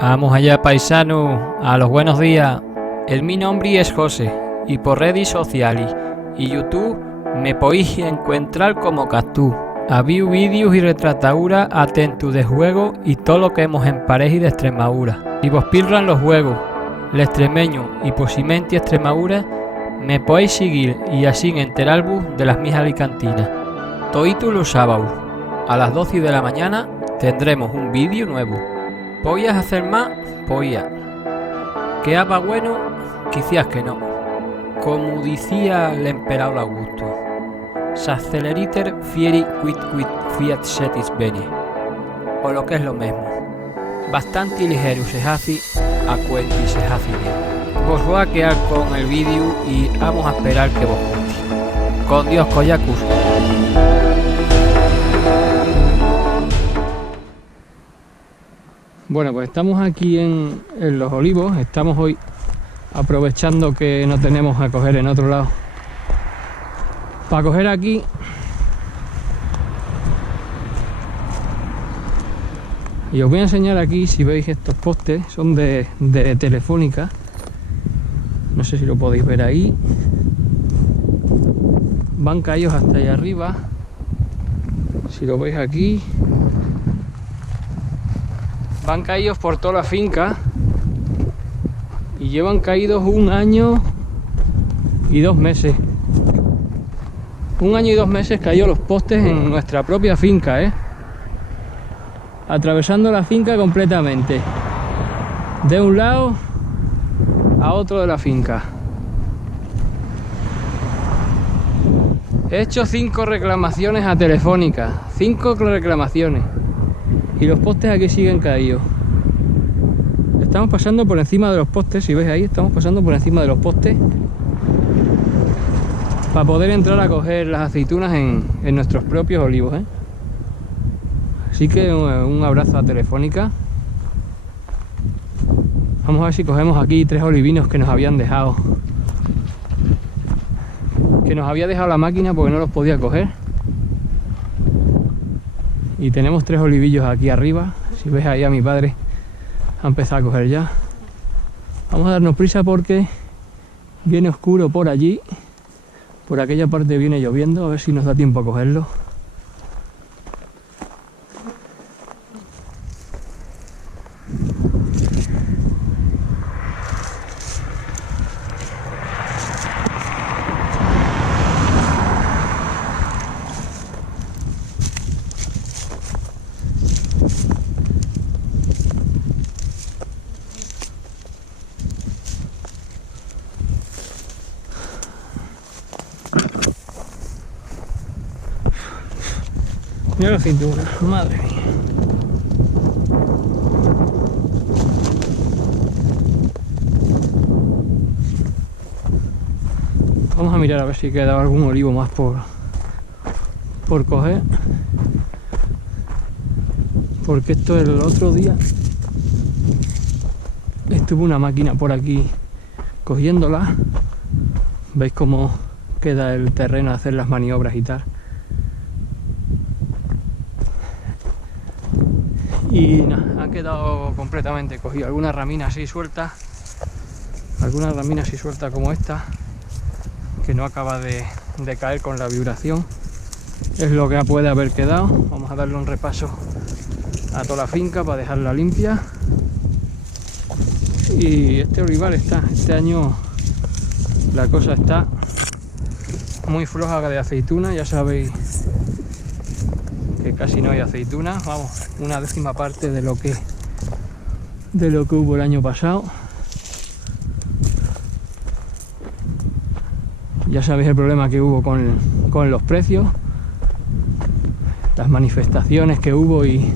Vamos allá, paisano, a los buenos días. Mi nombre es José y por redes sociales y YouTube me podéis encontrar como Cactus. Había vídeos y retrataduras atentos de juegos y todo lo que hemos en pareja y de Extremadura. Si vos pillan los juegos, el extremeño y posiblemente Extremadura, me podéis seguir y así enteraros de las mis alicantinas. Todos los sábados a las 12 de la mañana tendremos un vídeo nuevo. ¿Podías hacer más? Podía. ¿Que haga bueno? Quizás que no. Como decía el emperador Augusto, s'acceleriter fieri quid fiat setis bene. O lo que es lo mismo, bastante ligero se hace a cuenta y se hace bien. Vos voy a quedar con el vídeo y vamos a esperar que vos guste. Con Dios, Coyacus. Bueno, pues estamos aquí en Los Olivos. Estamos hoy aprovechando que no tenemos a coger en otro lado para coger aquí. Y os voy a enseñar aquí, si veis estos postes, son de Telefónica. No sé si lo podéis ver ahí. Van caídos hasta allá arriba. Si lo veis aquí. Van caídos por toda la finca. Y llevan caídos 1 año y 2 meses. 1 año y 2 meses cayó los postes en nuestra propia finca, atravesando la finca completamente, de un lado a otro de la finca. He hecho 5 reclamaciones a Telefónica, 5 reclamaciones, y los postes aquí siguen caídos. Estamos pasando por encima de los postes, si veis ahí, estamos pasando por encima de los postes para poder entrar a coger las aceitunas en nuestros propios olivos, Así que un abrazo a Telefónica. Vamos a ver si cogemos aquí 3 olivinos que nos habían dejado. Que nos había dejado la máquina porque no los podía coger. Y tenemos 3 olivillos aquí arriba. Si ves ahí a mi padre, ha empezado a coger ya. Vamos a darnos prisa porque viene oscuro por allí. Por aquella parte viene lloviendo, a ver si nos da tiempo a cogerlo. Mira la cintura, madre mía. Vamos a mirar a ver si queda algún olivo más por coger. Porque esto el otro día estuvo una máquina por aquí cogiéndola. ¿Veis cómo queda el terreno a hacer las maniobras y tal? Y nada, ha quedado completamente cogido. Alguna ramina así suelta, como esta, que no acaba de caer con la vibración. Es lo que puede haber quedado. Vamos a darle un repaso a toda la finca para dejarla limpia. Y este olivar este año la cosa está muy floja de aceituna, ya sabéis que casi no hay aceitunas, vamos, 1/10 parte de lo que hubo el año pasado. Ya sabéis el problema que hubo con los precios, las manifestaciones que hubo y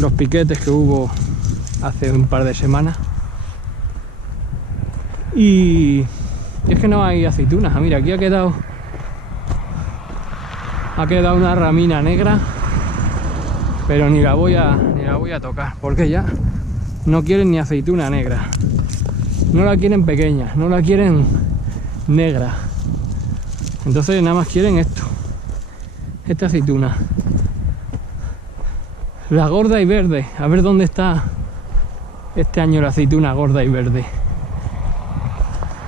los piquetes que hubo hace un par de semanas. Y es que no hay aceitunas. Mira, aquí ha quedado una ramina negra, pero ni la voy a tocar porque ya no quieren ni aceituna negra, no la quieren pequeña, no la quieren negra, entonces nada más quieren esta aceituna, la gorda y verde. A ver dónde está Este año la aceituna gorda y verde.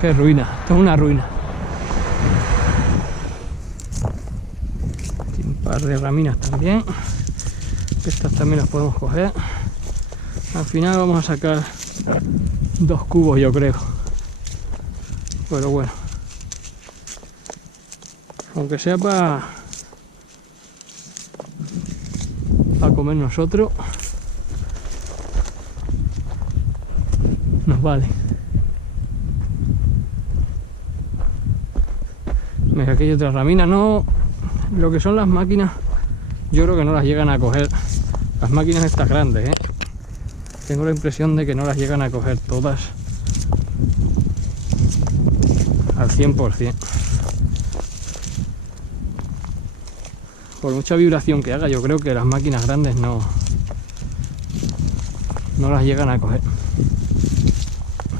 Qué ruina, esto es una ruina. Aquí un par de raminas también. Estas también las podemos coger. Al final vamos a sacar 2 cubos, yo creo. Pero bueno. Aunque sea para comer nosotros, nos vale. Mira, aquí hay otra ramina. No, lo que son las máquinas, yo creo que no las llegan a coger. Las máquinas estas grandes, tengo la impresión de que no las llegan a coger todas al 100%. Por mucha vibración que haga, yo creo que las máquinas grandes no las llegan a coger.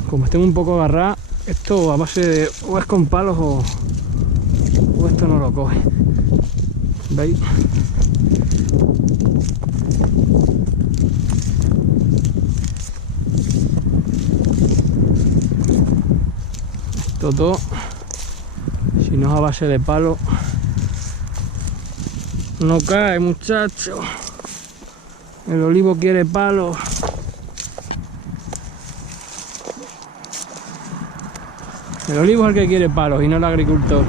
Como estén un poco agarradas, esto a base de o es con palos o esto no lo coge. ¿Veis? Esto todo, si no es a base de palo, no cae, muchacho. El olivo quiere palo. El olivo es el que quiere palos y no el agricultor.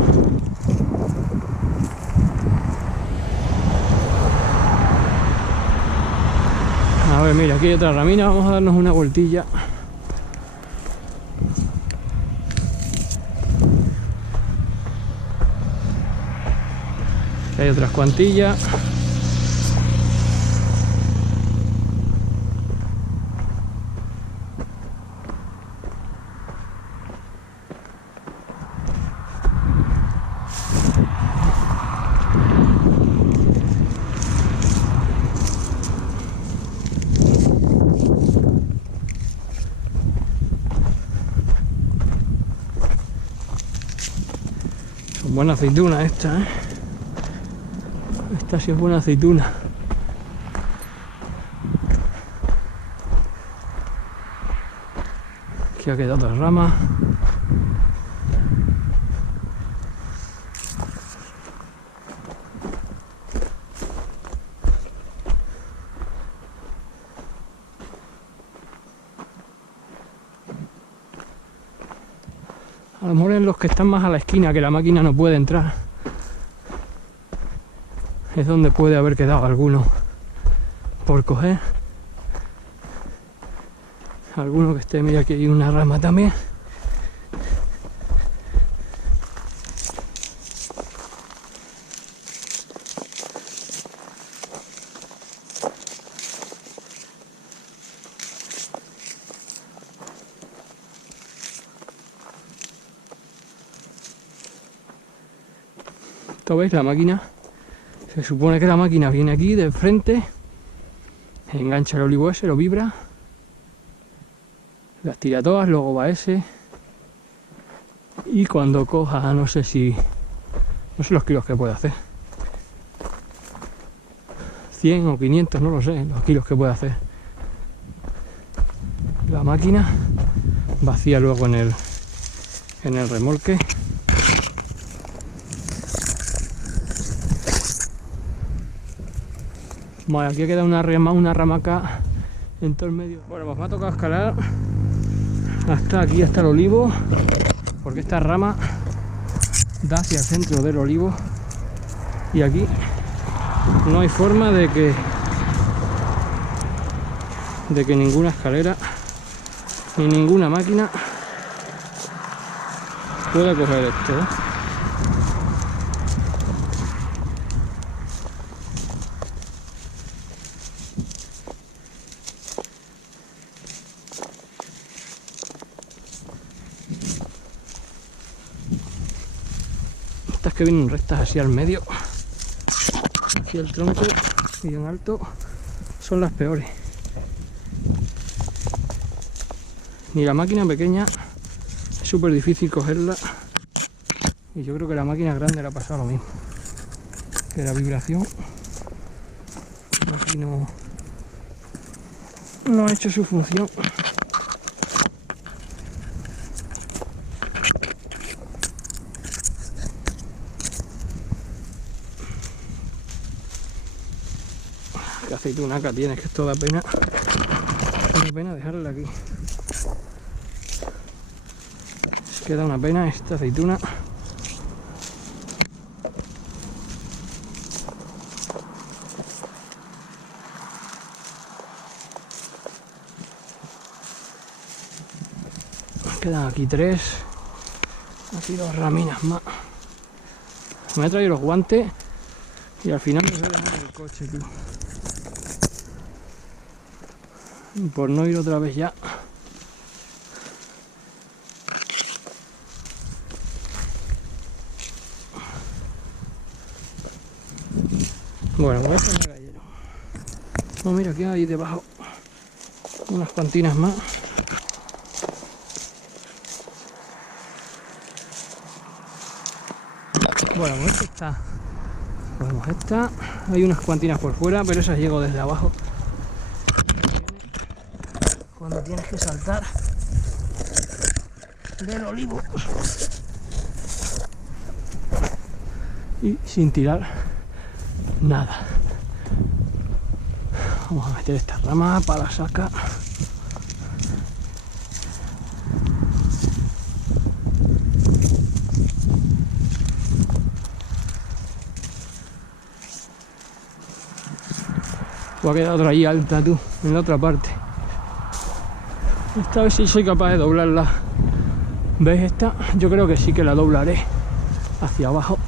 A ver, mira, aquí hay otra ramina, vamos a darnos una vueltilla. Aquí hay otras cuantillas. Son buena aceituna esta, Esta sí es buena aceituna. Aquí ha quedado otra rama. A lo mejor en los que están más a la esquina, que la máquina no puede entrar, es donde puede haber quedado alguno por coger. Alguno que esté, mira, aquí hay una rama también. Esto, ¿veis? La máquina, se supone que la máquina viene aquí de frente, engancha el olivo ese, lo vibra, las tira todas, luego va ese, y cuando coja, no sé los kilos que puede hacer, 100 o 500, no lo sé, los kilos que puede hacer. La máquina vacía luego en el remolque. Vale, aquí queda una rama acá en todo el medio. Bueno, pues me ha tocado escalar hasta aquí, hasta el olivo, porque esta rama da hacia el centro del olivo y aquí no hay forma de que ninguna escalera ni ninguna máquina pueda coger esto, Estas que vienen rectas así al medio, aquí el tronco y en alto, son las peores. Ni la máquina pequeña es súper difícil cogerla, y yo creo que la máquina grande le ha pasado lo mismo, que la vibración aquí no no ha hecho su función. Qué aceitunaca tienes, que esto da pena dejarla aquí. Es que da una pena esta aceituna. Quedan aquí 3, aquí 2 raminas más. Me he traído los guantes y al final me voy a dejar en el coche, tío. Por no ir otra vez ya. Bueno, voy a poner gallero. No, mira, aquí hay debajo unas cuantinas más. Bueno, pues esta, cogemos esta, hay unas cuantinas por fuera, pero esas llego desde abajo. Cuando tienes que saltar del olivo y sin tirar nada. Vamos a meter esta rama para la saca. Va a quedar otra ahí alta, tú, en la otra parte. Esta vez sí soy capaz de doblarla. ¿Veis esta? Yo creo que sí que la doblaré hacia abajo.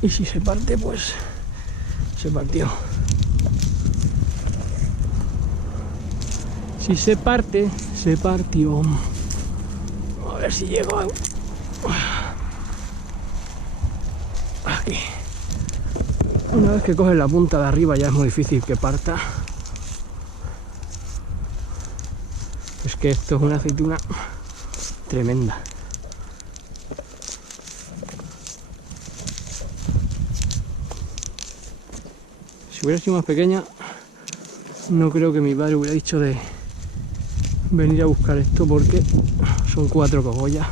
Y si se parte, pues se partió. Si se parte, se partió. A ver si llego aquí. Una vez que coges la punta de arriba ya es muy difícil que parta. Es que esto es una aceituna tremenda. Si hubiera sido más pequeña, no creo que mi padre hubiera dicho de venir a buscar esto, porque son 4 cogollas.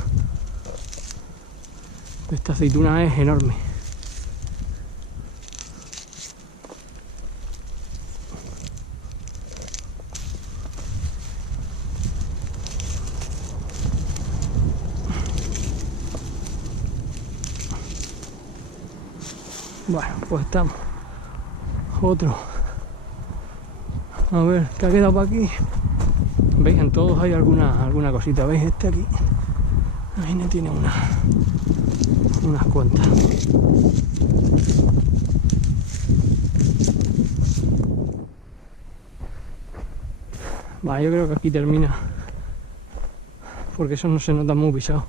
Esta aceituna es enorme. Bueno, pues estamos. Otro. A ver, ¿qué ha quedado para aquí? ¿Veis? En todos hay alguna cosita. ¿Veis? Este aquí. Ahí no tiene unas cuantas. Vale, yo creo que aquí termina. Porque eso no se nota muy pisado.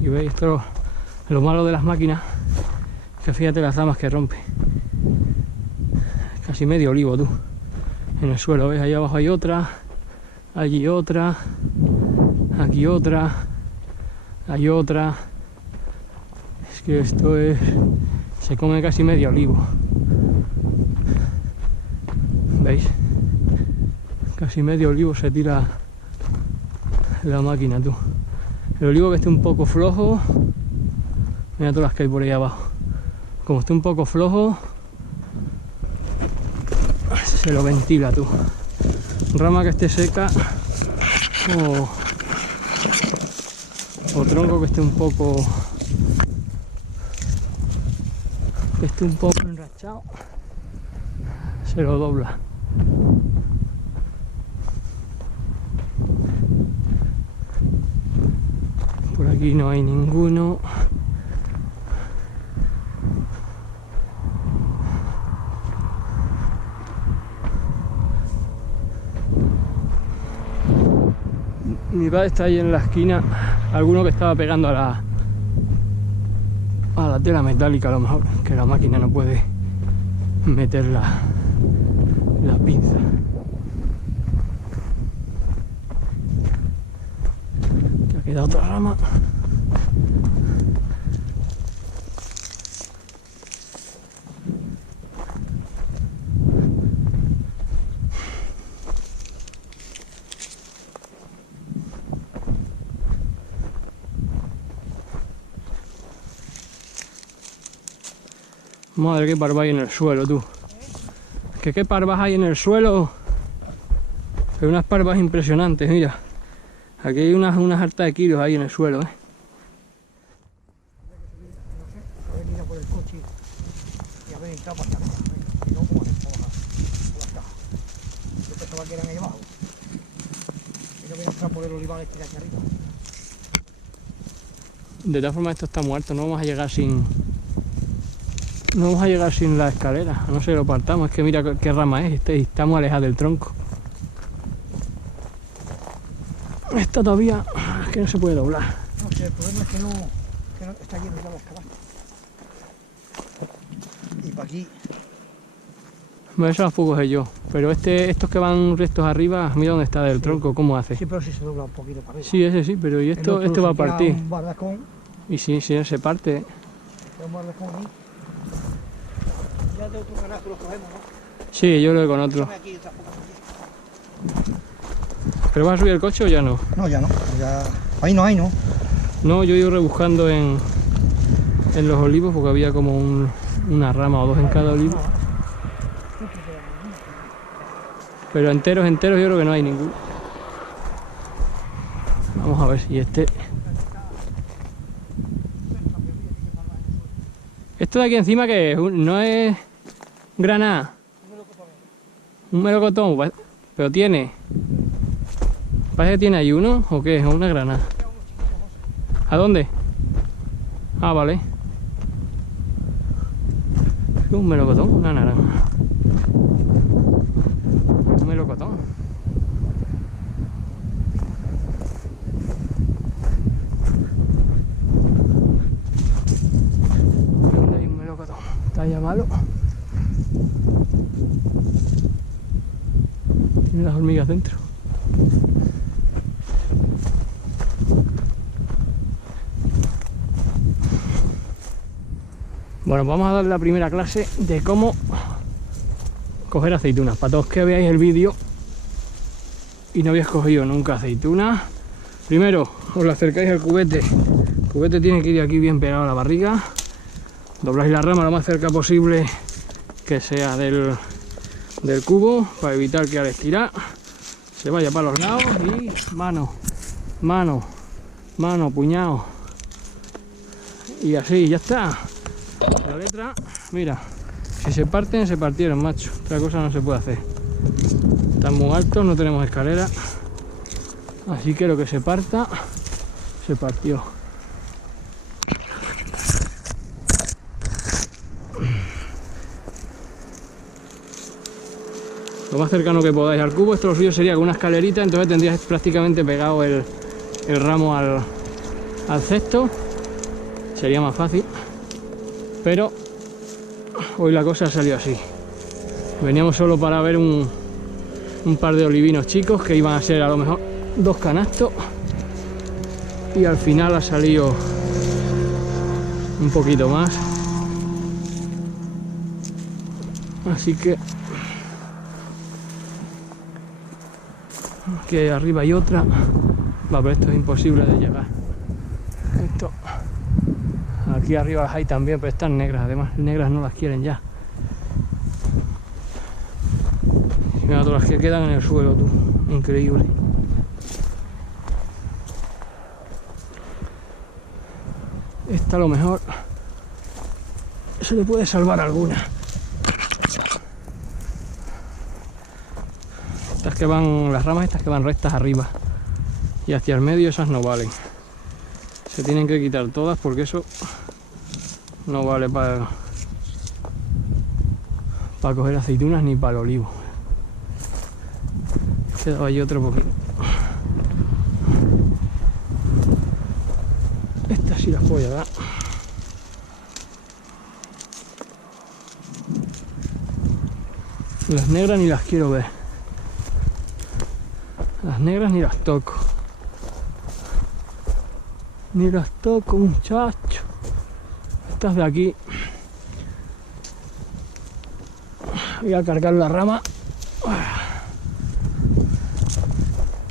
Y veis, esto lo malo de las máquinas, que fíjate las ramas que rompe. Casi medio olivo, tú, en el suelo. ¿Ves? Ahí abajo hay otra, allí otra, aquí otra, hay otra. Es que esto es... se come casi medio olivo. ¿Veis? Casi medio olivo se tira la máquina, tú. El olivo que esté un poco flojo, mira todas las que hay por ahí abajo. Como esté un poco flojo, se lo ventila, tú. Rama que esté seca o tronco que esté un poco enrachado, se lo dobla. Por aquí no hay ninguno. Mi padre está ahí en la esquina. Alguno que estaba pegando a la tela metálica, a lo mejor, que la máquina no puede meter la pinza. Que ha quedado otra rama. Madre, qué parva hay en el suelo, tú. Que qué parvas hay en el suelo. Hay unas parvas impresionantes, mira. Aquí hay unas hartas de kilos ahí en el suelo, He venido por el coche y haber entrado para acá. Y no como por la caja. Yo pensaba que eran ahí abajo. Y no voy a entrar por el olivar este de aquí arriba. De todas formas esto está muerto, no vamos a llegar sin... No vamos a llegar sin la escalera, a no ser que lo partamos. Es que mira qué rama es, está muy alejada del tronco. Esta todavía es que no se puede doblar. No sé, el problema es que no está lleno ya la escalada. Y para aquí. Bueno, eso las puedo coger yo, pero estos que van rectos arriba, mira dónde está del tronco, cómo hace. Sí, pero si se dobla un poquito para arriba. Sí, ese sí, pero y esto va a partir. Un bardacón. Y si no se parte. Un bardacón ahí. Ya de otro canasto lo cogemos, ¿no? Sí, yo lo veo con otro. Aquí, tampoco aquí. ¿Pero vas a subir el coche o ya no? No, ya no. Ya... Ahí no hay, ¿no? No, yo he ido rebuscando en los olivos porque había como una rama o dos en cada olivo. Pero enteros yo creo que no hay ninguno. Vamos a ver si este... Esto de aquí encima que no es granada. Un melocotón, pero tiene... Parece que tiene ahí uno, ¿o qué? ¿O una granada? ¿A dónde? Ah, vale. Un melocotón, una naranja. Un melocotón. ¿Dónde hay un melocotón? Está ya malo. Tiene las hormigas dentro. Bueno, vamos a dar la primera clase de cómo coger aceitunas. Para todos que veáis el vídeo y no habéis cogido nunca aceitunas, primero os la acercáis al cubete. El cubete tiene que ir aquí bien pegado a la barriga. Dobláis la rama lo más cerca posible que sea del cubo para evitar que al estirar se vaya para los lados y mano, puñado. Y así, ya está. La letra, mira, si se parten, se partieron, macho. Otra cosa no se puede hacer. Están muy altos, no tenemos escalera. Así que lo que se parta, se partió. Lo más cercano que podáis al cubo. Esto lo suyo sería con una escalerita, entonces tendrías prácticamente pegado el ramo al cesto. Sería más fácil. Pero hoy la cosa salió así. Veníamos solo para ver un par de olivinos chicos que iban a ser a lo mejor 2 canastos y al final ha salido un poquito más. Así que aquí arriba hay otra. Va, pero esto es imposible de llegar. Esto... Aquí arriba las hay también, pero están negras, además negras no las quieren ya. Mira todas las que quedan en el suelo, tú. Increíble. Esta a lo mejor se le puede salvar alguna. Estas que van, las ramas estas que van rectas arriba y hacia el medio, esas no valen. Se tienen que quitar todas porque eso no vale para coger aceitunas ni para el olivo. Quedaba ahí otro poquito. Estas sí las voy a dar. Las negras ni las quiero ver. Las negras ni las toco. Ni las toco, muchacho. Estas de aquí. Voy a cargar la rama.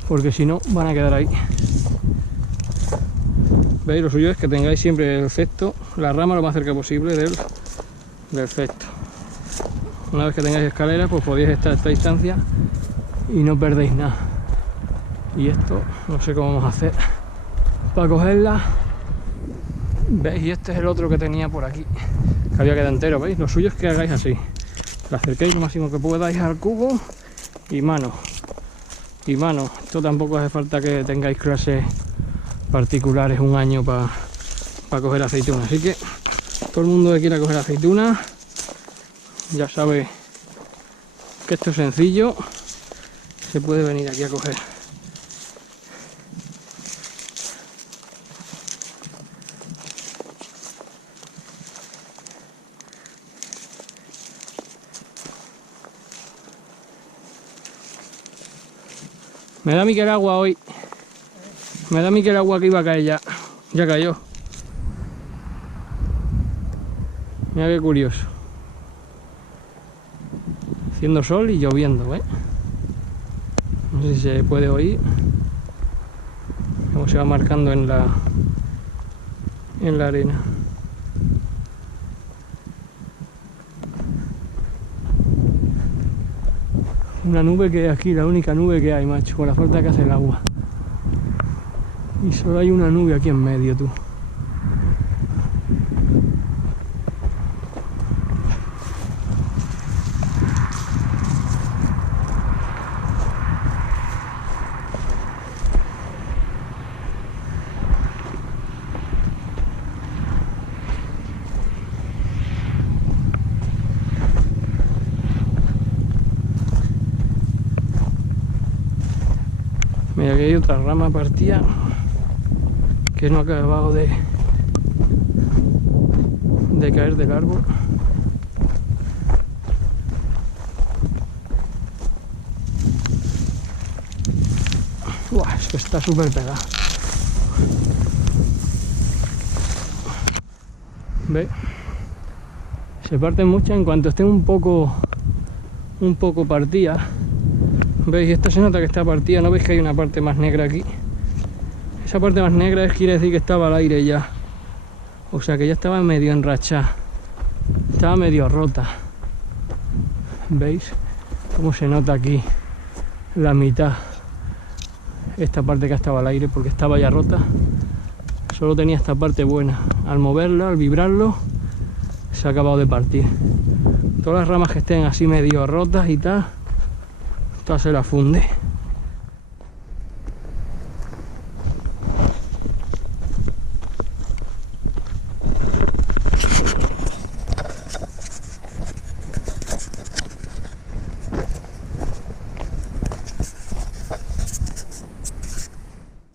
Porque si no van a quedar ahí. ¿Veis? Lo suyo es que tengáis siempre el cesto, la rama lo más cerca posible Perfecto. Una vez que tengáis escaleras, pues podéis estar a esta distancia y no perdéis nada. Y esto, no sé cómo vamos a hacer para cogerla. ¿Veis? Y este es el otro que tenía por aquí, que había quedado entero, ¿veis? Lo suyo es que hagáis así. La acerquéis lo máximo que podáis al cubo y mano. Y mano. Esto tampoco hace falta que tengáis clases particulares un año para coger aceitunas. Así que todo el mundo que quiera coger aceitunas ya sabe que esto es sencillo. Se puede venir aquí a coger. Me da a mí que el agua hoy... Me da a mí que el agua que iba a caer ya cayó. Mira qué curioso. Haciendo sol y lloviendo, ¿eh? No sé si se puede oír cómo se va marcando en la arena. Una nube que hay aquí, la única nube que hay, macho, con la falta que hace el agua. Y solo hay una nube aquí en medio, tú. Mira que hay otra rama partida que no ha acabado de caer del árbol. Buah, es que está súper pegada. ¿Ve? Se parten muchas en cuanto estén un poco partidas. ¿Veis? Esta se nota que está partida. ¿No veis que hay una parte más negra aquí? Esa parte más negra quiere decir que estaba al aire ya. O sea que ya estaba medio enrachada. Estaba medio rota. ¿Veis? Cómo se nota aquí la mitad. Esta parte que estaba al aire porque estaba ya rota. Solo tenía esta parte buena. Al moverla, al vibrarlo, se ha acabado de partir. Todas las ramas que estén así medio rotas y tal, todas se las funde.